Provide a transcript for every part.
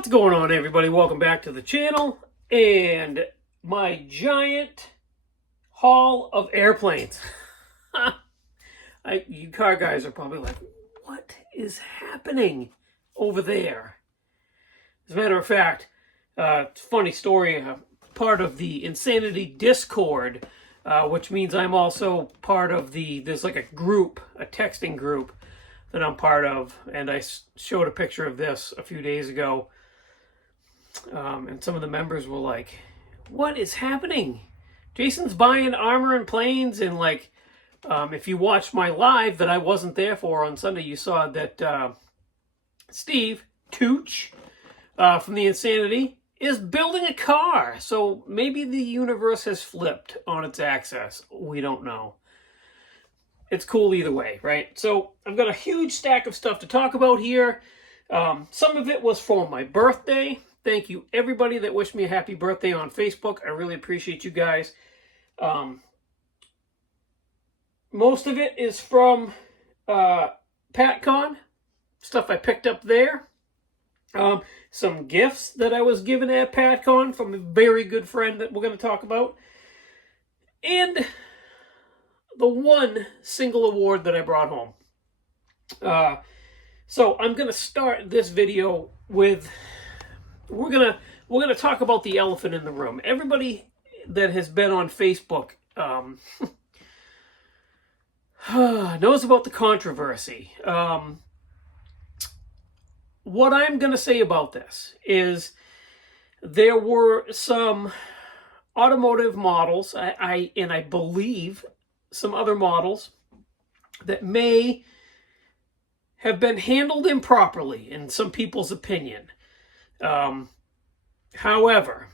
What's going on, everybody? Welcome back to the channel and my giant haul of airplanes. You car guys are probably like, what is happening over there? As a matter of fact, funny story, part of the Insanity Discord, which means I'm also part of there's like a group, a texting group that I'm part of, and I showed a picture of this a few days ago. And some of the members were like, what is happening? Jason's buying armor and planes, and like, if you watched my live that I wasn't there for on Sunday, you saw that Steve Tooch from the Insanity is building a car. So maybe the universe has flipped on its axis. We don't know. It's cool either way, right? So I've got a huge stack of stuff to talk about here. Some of it was for my birthday. Thank you, everybody that wished me a happy birthday on Facebook. I really appreciate you guys. Most of it is from Patcon, stuff I picked up there. Some gifts that I was given at Patcon from a very good friend that we're going to talk about. And the one single award that I brought home. So I'm going to start this video with... We're gonna talk about the elephant in the room. Everybody that has been on Facebook knows about the controversy. What I'm gonna say about this is there were some automotive models, and I believe some other models that may have been handled improperly in some people's opinion. However,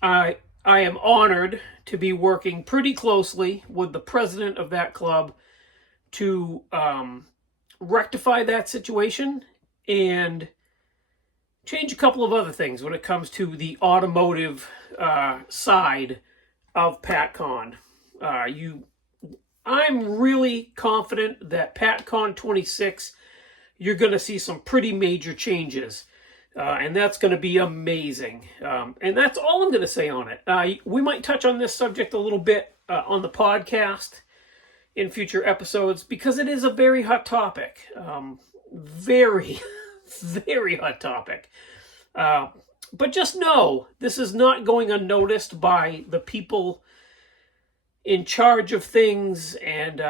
I am honored to be working pretty closely with the president of that club to rectify that situation and change a couple of other things when it comes to the automotive side of Patcon. I'm really confident that Patcon 26, you're going to see some pretty major changes. And that's going to be amazing. And that's all I'm going to say on it. We might touch on this subject a little bit on the podcast in future episodes because it is a very hot topic. Very, very hot topic. But just know this is not going unnoticed by the people in charge of things, and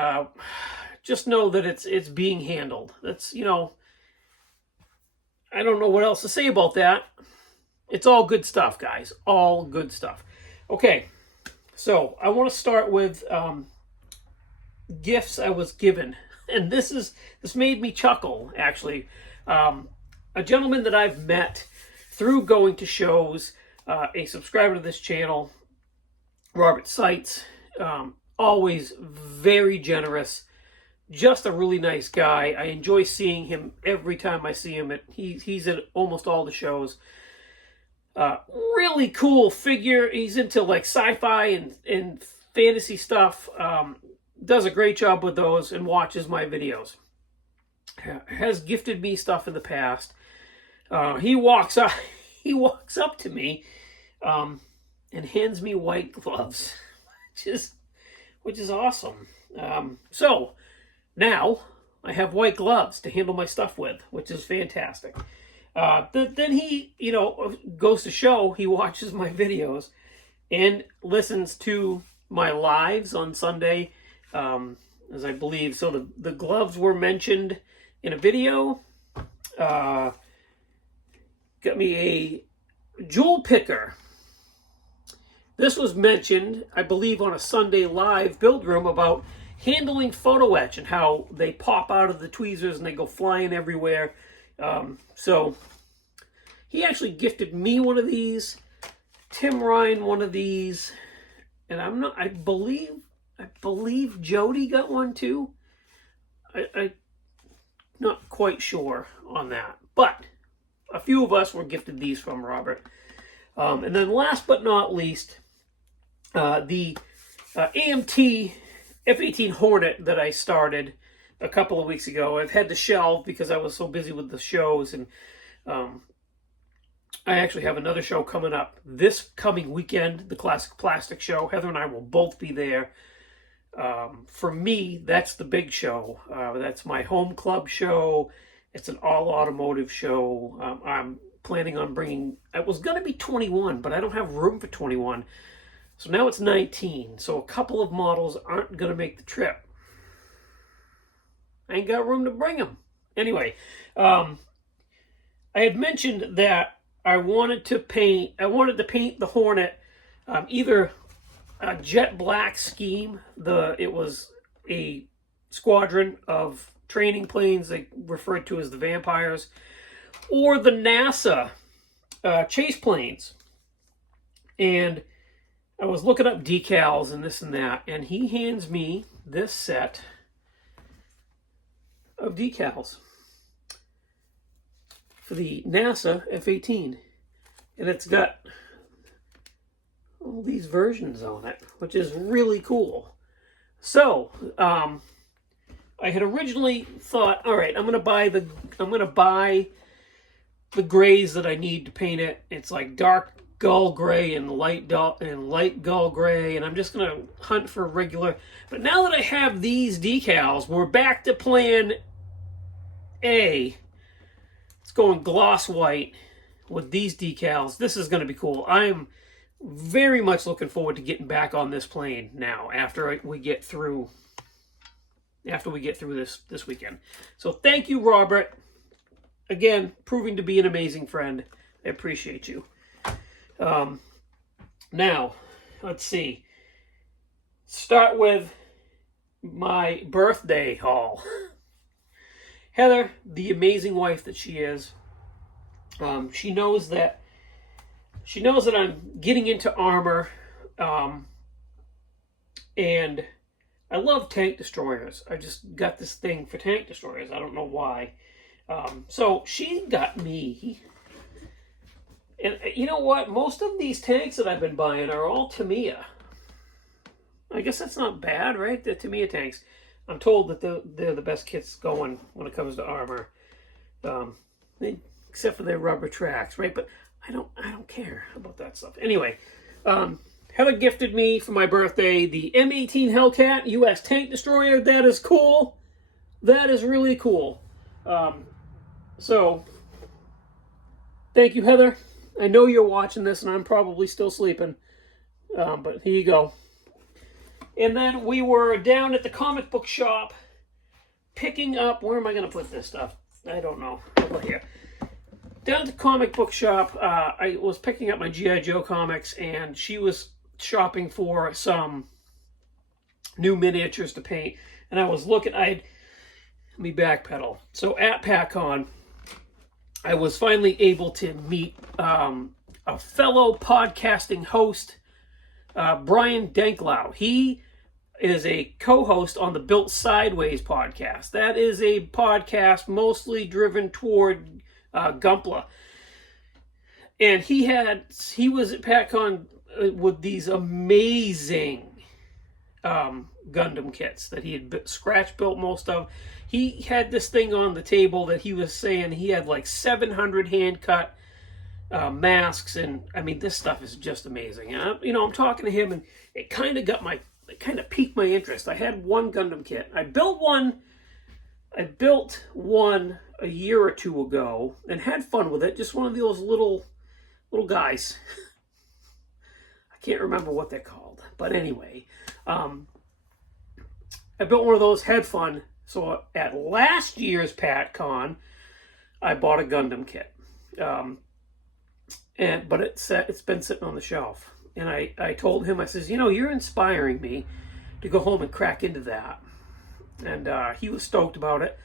just know that it's being handled. That's, I don't know what else to say about that. It's all good stuff, guys. All good stuff. Okay, so I want to start with gifts I was given. And this made me chuckle, actually. A gentleman that I've met through going to shows, a subscriber to this channel, Robert Seitz, always very generous. Just a really nice guy. I enjoy seeing him every time I see him. He's at almost all the shows. Really cool figure. He's into like sci-fi and fantasy stuff. Does a great job with those and watches my videos. Has gifted me stuff in the past. He walks up to me and hands me white gloves, which is awesome. So now I have white gloves to handle my stuff with, which is fantastic. Then he, goes to show, he watches my videos and listens to my lives on Sunday, as I believe. So the gloves were mentioned in a video. Got me a jewel picker. This was mentioned, I believe, on a Sunday live build room about handling photo etch and how they pop out of the tweezers and they go flying everywhere. So he actually gifted me one of these, Tim Ryan one of these, and I believe Jody got one too. I'm not quite sure on that, but a few of us were gifted these from Robert. And then last but not least, the AMT F-18 Hornet that I started a couple of weeks ago. I've had to shelve because I was so busy with the shows, and I actually have another show coming up this coming weekend, the Classic Plastic Show. Heather and I will both be there. For me, that's the big show. That's my home club show. It's an all automotive show. I'm planning on bringing, it was going to be 21, but I don't have room for 21. So now it's 19. So a couple of models aren't going to make the trip. I ain't got room to bring them. Anyway, I had mentioned that I wanted to paint the Hornet either a jet black scheme. It was a squadron of training planes they referred to as the Vampires, or the NASA chase planes. And I was looking up decals and this and that, and he hands me this set of decals for the NASA F-18. And it's got all these versions on it, which is really cool. So, I had originally thought, all right, I'm gonna buy the grays that I need to paint it. It's like dark gull gray and light gull gray, and I'm just gonna hunt for regular. But now that I have these decals, we're back to plan A. It's going gloss white with these decals. This is gonna be cool. I am very much looking forward to getting back on this plane now after we get through this weekend. So thank you, Robert. Again, proving to be an amazing friend. I appreciate you. Now, let's see. Start with my birthday haul. Heather, the amazing wife that she is, she knows that I'm getting into armor, and I love tank destroyers. I just got this thing for tank destroyers. I don't know why. So she got me, and you know what? Most of these tanks that I've been buying are all Tamiya. I guess that's not bad, right? The Tamiya tanks. I'm told that they're the best kits going when it comes to armor, except for their rubber tracks, right? But I don't care about that stuff. Anyway, Heather gifted me for my birthday the M18 Hellcat U.S. tank destroyer. That is cool. That is really cool. So, thank you, Heather. I know you're watching this, and I'm probably still sleeping. But here you go. And then we were down at the comic book shop picking up... Where am I going to put this stuff? I don't know. How about here? Down at the comic book shop, I was picking up my G.I. Joe comics, and she was shopping for some new miniatures to paint. And I was looking... Let me backpedal. So at Patcon, I was finally able to meet a fellow podcasting host, Brian Denklau. He is a co-host on the Built Sideways podcast. That is a podcast mostly driven toward Gunpla. And he was at PatCon with these amazing Gundam kits that he had scratch built most of. He had this thing on the table that he was saying he had like 700 hand cut masks, and I mean, this stuff is just amazing. And I'm talking to him, and it kind of piqued my interest. I had one Gundam kit. I built one a year or two ago and had fun with it. Just one of those little guys. I can't remember what they're called, but anyway, I built one of those, had fun. So at last year's PatCon, I bought a Gundam kit. But it's been sitting on the shelf. And I told him, I says, you're inspiring me to go home and crack into that. And he was stoked about it.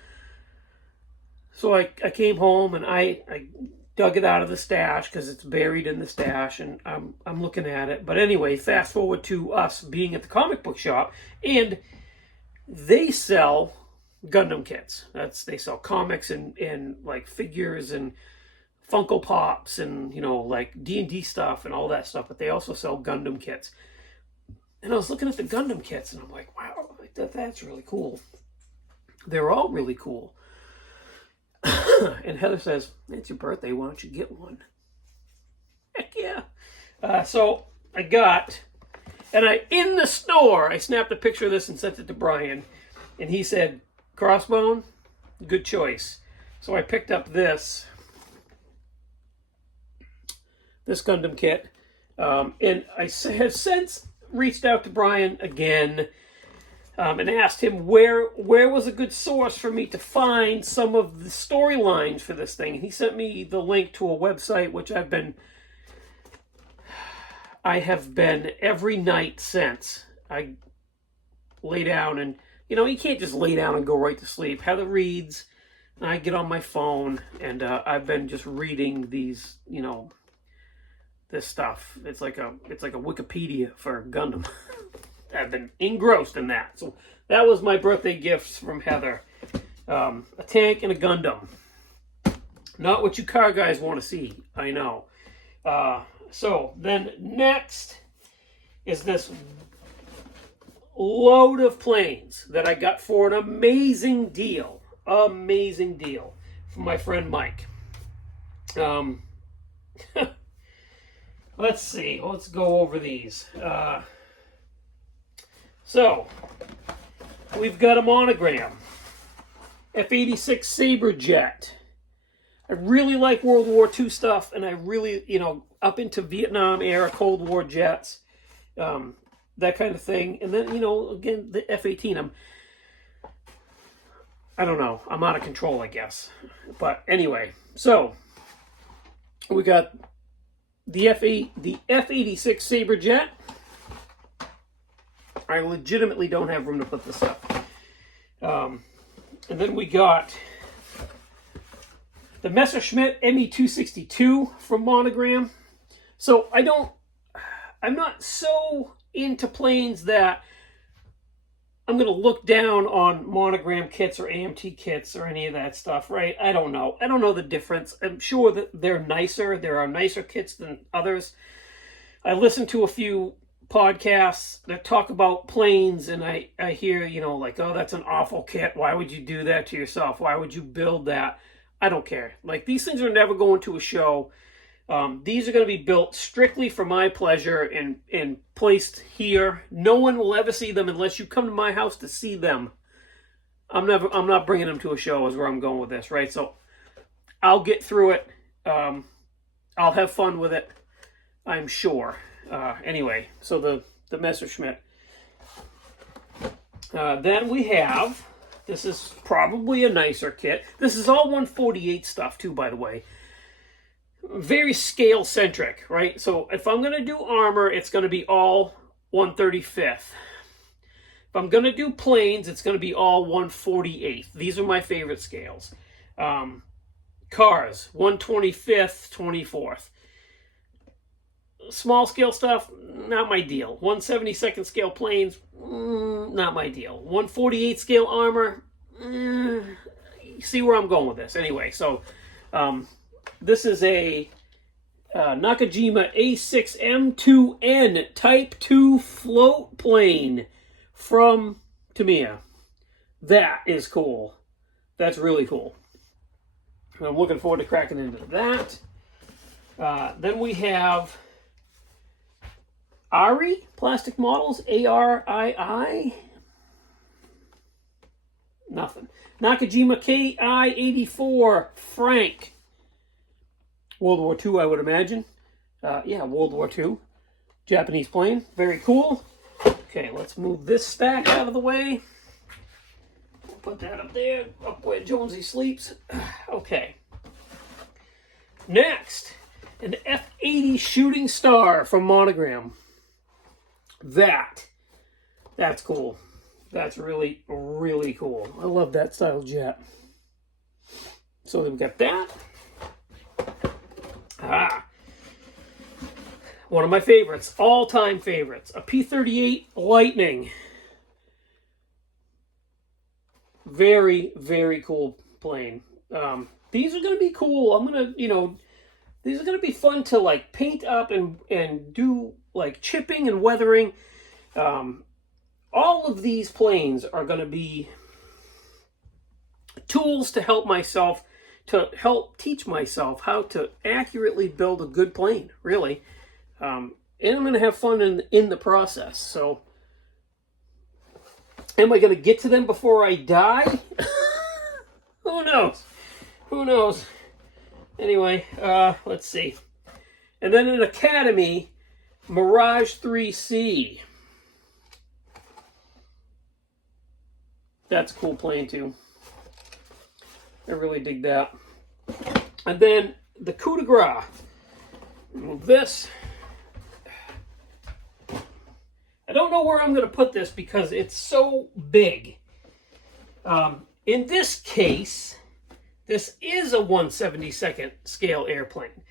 So I came home and I dug it out of the stash because it's buried in the stash, and I'm looking at it. But anyway, fast forward to us being at the comic book shop, and they sell Gundam kits. They sell comics and like figures and Funko Pops and like D&D stuff and all that stuff, but they also sell Gundam kits. And I was looking at the Gundam kits and I'm like, wow, that's really cool. They're all really cool. And Heather says, it's your birthday, why don't you get one? So I got, and in the store, I snapped a picture of this and sent it to Brian, and he said, Crossbone, good choice. So I picked up this Gundam kit, and I have since reached out to Brian again, and asked him where was a good source for me to find some of the storylines for this thing. And he sent me the link to a website, which I have been every night since. I lay down, and you can't just lay down and go right to sleep. Heather reads, and I get on my phone, and I've been just reading these, this stuff. It's like a Wikipedia for Gundam. I've been engrossed in that. So that was my birthday gifts from Heather. A tank and a Gundam. Not what you car guys want to see, I know. So then next is this load of planes that I got for an amazing deal. Amazing deal from my friend Mike. Let's see. Let's go over these. So, we've got a monogram. F-86 Sabre jet. I really like World War II stuff, and I really, up into Vietnam era, Cold War jets, that kind of thing. And then, again, the F-18. I don't know. I'm out of control, I guess. But anyway, so we got the F-86 Sabre jet. I legitimately don't have room to put this up. And then we got the Messerschmitt Me-262 from Monogram. So I'm not so into planes that I'm going to look down on Monogram kits or AMT kits or any of that stuff, right? I don't know. I don't know the difference. I'm sure that they're nicer. There are nicer kits than others. I listened to a few podcasts that talk about planes, and I hear, like, oh, that's an awful kit. Why would you do that to yourself? Why would you build that? I don't care. Like, these things are never going to a show. These are going to be built strictly for my pleasure and placed here. No one will ever see them unless you come to my house to see them. I'm not bringing them to a show is where I'm going with this, right? So I'll get through it. I'll have fun with it, I'm sure. Anyway, so the Messerschmitt. Then we have, this is probably a nicer kit. This is all 148 stuff too, by the way. Very scale centric, right? So if I'm going to do armor, it's going to be all 135th. If I'm going to do planes, it's going to be all 148th. These are my favorite scales. Cars, 125th, 24th. Small scale stuff, not my deal. 172nd scale planes, not my deal. 148 scale armor, see where I'm going with this. Anyway, so this is a Nakajima A6M2N Type 2 float plane from Tamiya. That is cool. That's really cool. I'm looking forward to cracking into that. Then we have Ari plastic models, ARII. Nothing. Nakajima KI-84 Frank. World War II, I would imagine. Yeah, World War II. Japanese plane. Very cool. Okay, let's move this stack out of the way. Put that up there, up where Jonesy sleeps. Okay. Next, an F-80 Shooting Star from Monogram. That's cool. That's really, really cool. I love that style jet. So we've got that. One of my favorites, all-time favorites, a P-38 Lightning. Very, very cool plane. These are going to be cool. I'm going to, these are going to be fun to, like, paint up and do, like, chipping and weathering. All of these planes are going to be tools to help myself, to help teach myself how to accurately build a good plane, really. And I'm going to have fun in the process. So, am I going to get to them before I die? Who knows? Who knows? Anyway, let's see. And then an Academy, Mirage 3C. That's a cool plane too. I really dig that. And then the coup de grace. Move this. I don't know where I'm going to put this because it's so big. In this case, this is a 1/72nd scale airplane.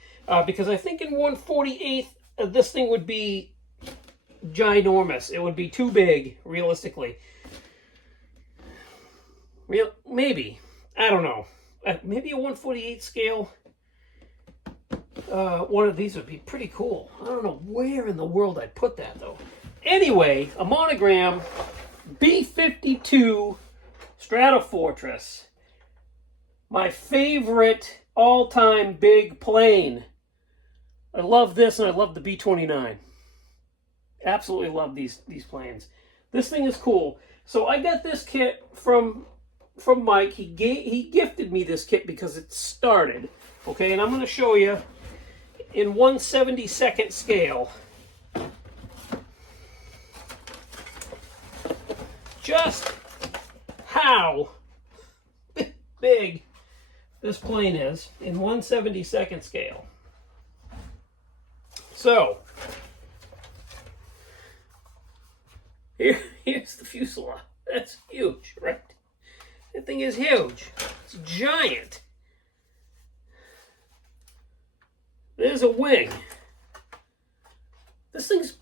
Because I think in 1/48th, this thing would be ginormous. It would be too big, realistically. Maybe. I don't know. Maybe a 1/48 scale. One of these would be pretty cool. I don't know where in the world I'd put that, though. Anyway, a monogram, B-52 Stratofortress. My favorite all-time big plane. I love this, and I love the B-29. Absolutely love these planes. This thing is cool. So I got this kit from Mike. He gifted me this kit because it started. Okay, and I'm going to show you in 1/72nd scale just how big this plane is in 1/72nd scale. So, here's the fuselage. That's huge, right? That thing is huge. It's giant. There's a wing. This thing's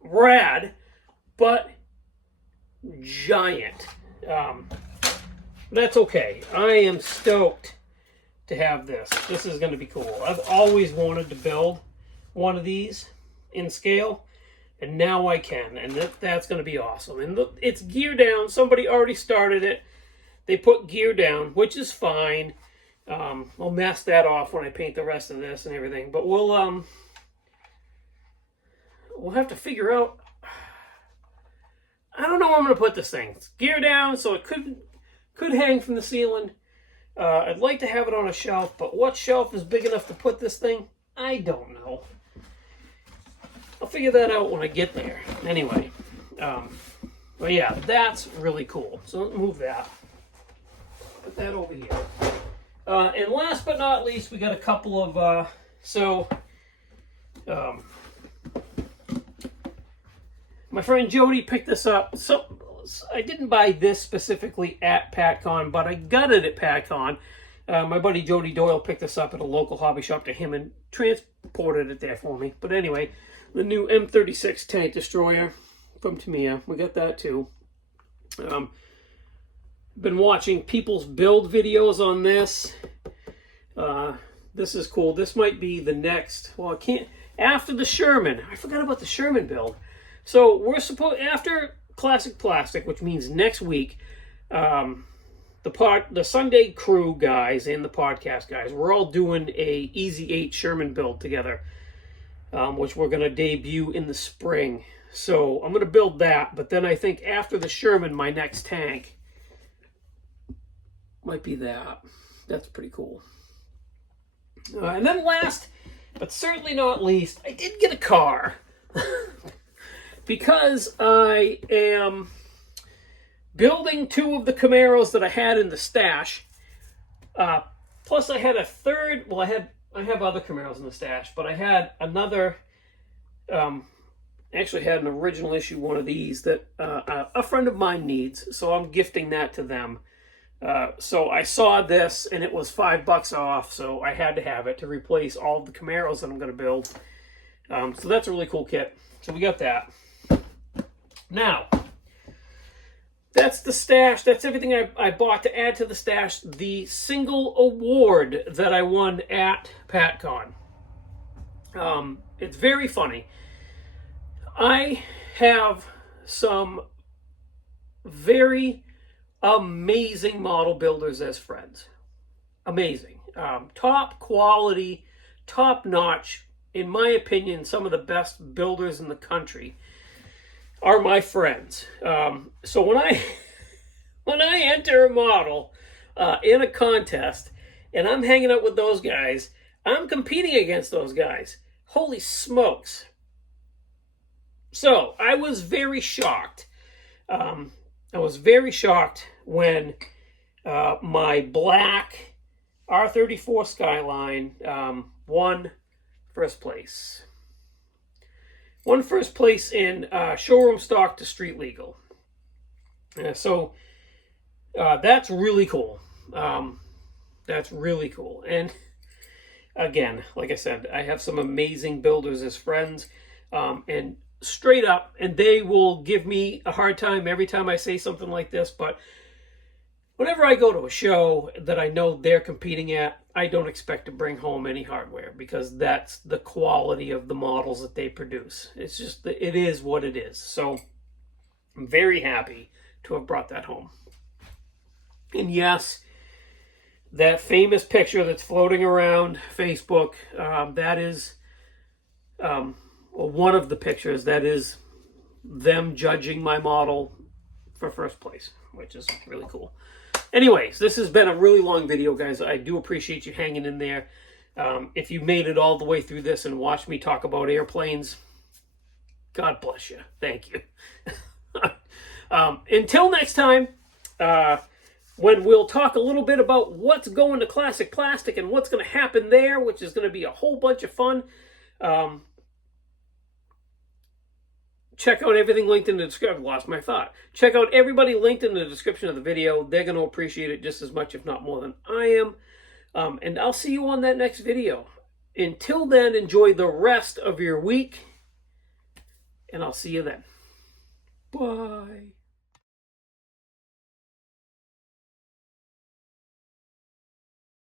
rad, but giant. That's okay. I am stoked to have this. This is going to be cool. I've always wanted to build one of these in scale, and now I can, and that's going to be awesome. And look, it's gear down. Somebody already started it. They put gear down, which is fine. I'll mask that off when I paint the rest of this and everything. But we'll have to figure out. I don't know where I'm going to put this thing. It's gear down, so it could hang from the ceiling. I'd like to have it on a shelf, but what shelf is big enough to put this thing? I don't know. I'll figure that out when I get there. Anyway, but yeah, that's really cool. So let's move that. Put that over here. And last but not least, we got a couple of, my friend Jody picked this up. So I didn't buy this specifically at Patcon, but I got it at Patcon. My buddy Jody Doyle picked this up at a local hobby shop to him and transported it there for me. But anyway, the new M36 tank destroyer from Tamiya. We got that too. Been watching people's build videos on this. This is cool. This might be the next. Well, I can't. After the Sherman. I forgot about the Sherman build. So we're supposed after Classic Plastic, which means next week. The Sunday crew guys and the podcast guys, we're all doing a Easy 8 Sherman build together, which we're going to debut in the spring. So I'm going to build that, but then I think after the Sherman, my next tank might be that. That's pretty cool. And then last, but certainly not least, I did get a car. Because I am building two of the Camaros that I had in the stash. Plus I had a third, well I have other Camaros in the stash, but I had another, actually had an original issue one of these that a friend of mine needs, so I'm gifting that to them. So I saw this and it was $5 off, so I had to have it to replace all of the Camaros that I'm going to build. So that's a really cool kit. So we got that. Now, that's the stash. That's everything I bought to add to the stash. The single award that I won at Patcon. It's very funny. I have some very amazing model builders as friends. Amazing. Top quality, top notch in my opinion, some of the best builders in the country are my friends. So when I when I enter a model in a contest and I'm hanging out with those guys, I'm competing against those guys. Holy smokes. So I was very shocked. I was very shocked when my black R34 Skyline won first place. Won first place in showroom stock to street legal. So that's really cool. That's really cool. And again, like I said, I have some amazing builders as friends. And straight up, and they will give me a hard time every time I say something like this, but whenever I go to a show that I know they're competing at, I don't expect to bring home any hardware because that's the quality of the models that they produce. It's just, it is what it is. So I'm very happy to have brought that home. And yes, that famous picture that's floating around Facebook, that is one of the pictures. That is them judging my model for first place, which is really cool. Anyways, this has been a really long video, guys. I do appreciate you hanging in there. If you made it all the way through this and watched me talk about airplanes, God bless you. Thank you. Until next time, when we'll talk a little bit about what's going to Classic Plastic and what's going to happen there, which is going to be a whole bunch of fun. Check out everything linked in the description. Lost my thought. Check out everybody linked in the description of the video. They're going to appreciate it just as much, if not more than I am. And I'll see you on that next video. Until then, enjoy the rest of your week. And I'll see you then. Bye.